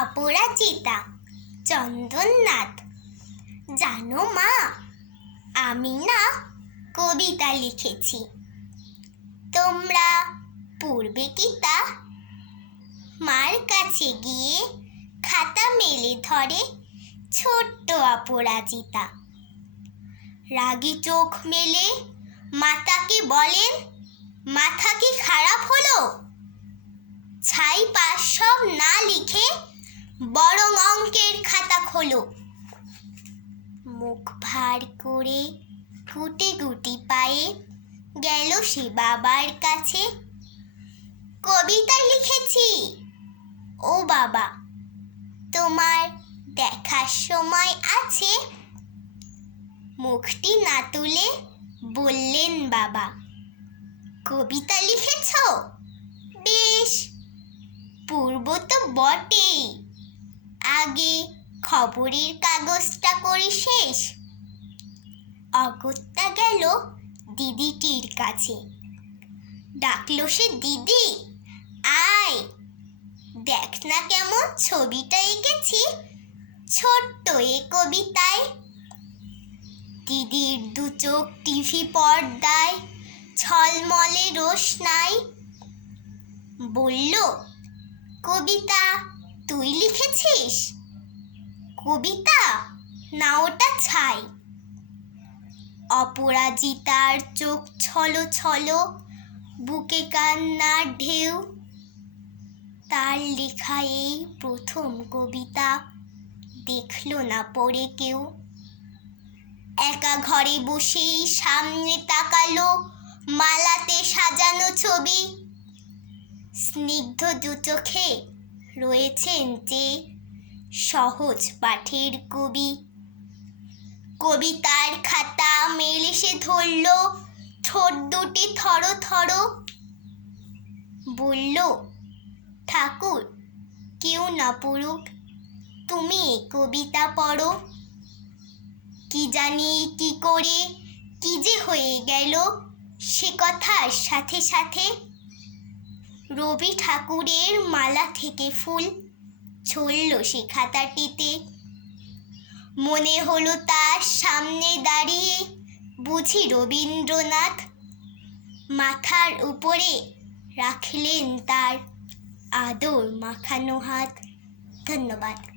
অপরাজিতা চন্দননাথ। জানো মা, আমি না কবিতা লিখেছি। তোমরা পড়বে কি তা? মার কাছে গিয়ে খাতা মেলে ধরে ছোট্ট অপরাজিতা। রাগী চোখ মেলে মাতাকে বলেন, মাথা কি খারাপ হলো? ছাই পাশ সব না লিখে বরং অঙ্কের খাতা খোলো। মুখ ভার করে গুটি গুটি পায়ে গেল সে বাবার কাছে। কবিতা লিখেছি ও বাবা, তোমার দেখার সময় আছে? মুখটি না তুলে বললেন বাবা, কবিতা লিখেছ? বেশ, পূর্ব তো বটেই, আগে খবরের কাগজটা করি শেষ। অগত্যা গেল দিদিটির কাছে, ডাকলো সে, দিদি আয়, দেখ না কেমন ছবিটা এঁকেছি ছোট্ট এ কবিতায়। দিদির দু চোখ টিভি পর্দায় ঝলমলে রোশনাই। বলল, কবিতা তুই লিখেছিস? কবিতা না, ওটা ছাই। অপরাজিতার চোখ ছলো ছলো, বুকে কান্নার ঢেউ। তার লেখা এই প্রথম কবিতা দেখলো না পড়ে কেউ। একা ঘরে বসেই সামনে তাকালো মালাতে সাজানো ছবি। স্নিগ্ধ দু চোখে রয়েছেন যে সহজ পাঠের কবি। কবিতার খাতা মেলে সে ধরল, ঠোঁট দুটি থর থর। বলল, ঠাকুর কেউ না পড়ুক, তুমি কবিতা পড়ো। কি জানি কি করে কি যে হয়ে গেল, সে কথার সাথে সাথে রবি ঠাকুরের মালা থেকে ফুল ছড়ল সে খাতাটিতে। মনে হলো তার সামনে দাঁড়িয়ে বুঝি রবীন্দ্রনাথ। মাথার উপরে রাখলেন তার আদর মাখানো হাত। ধন্যবাদ।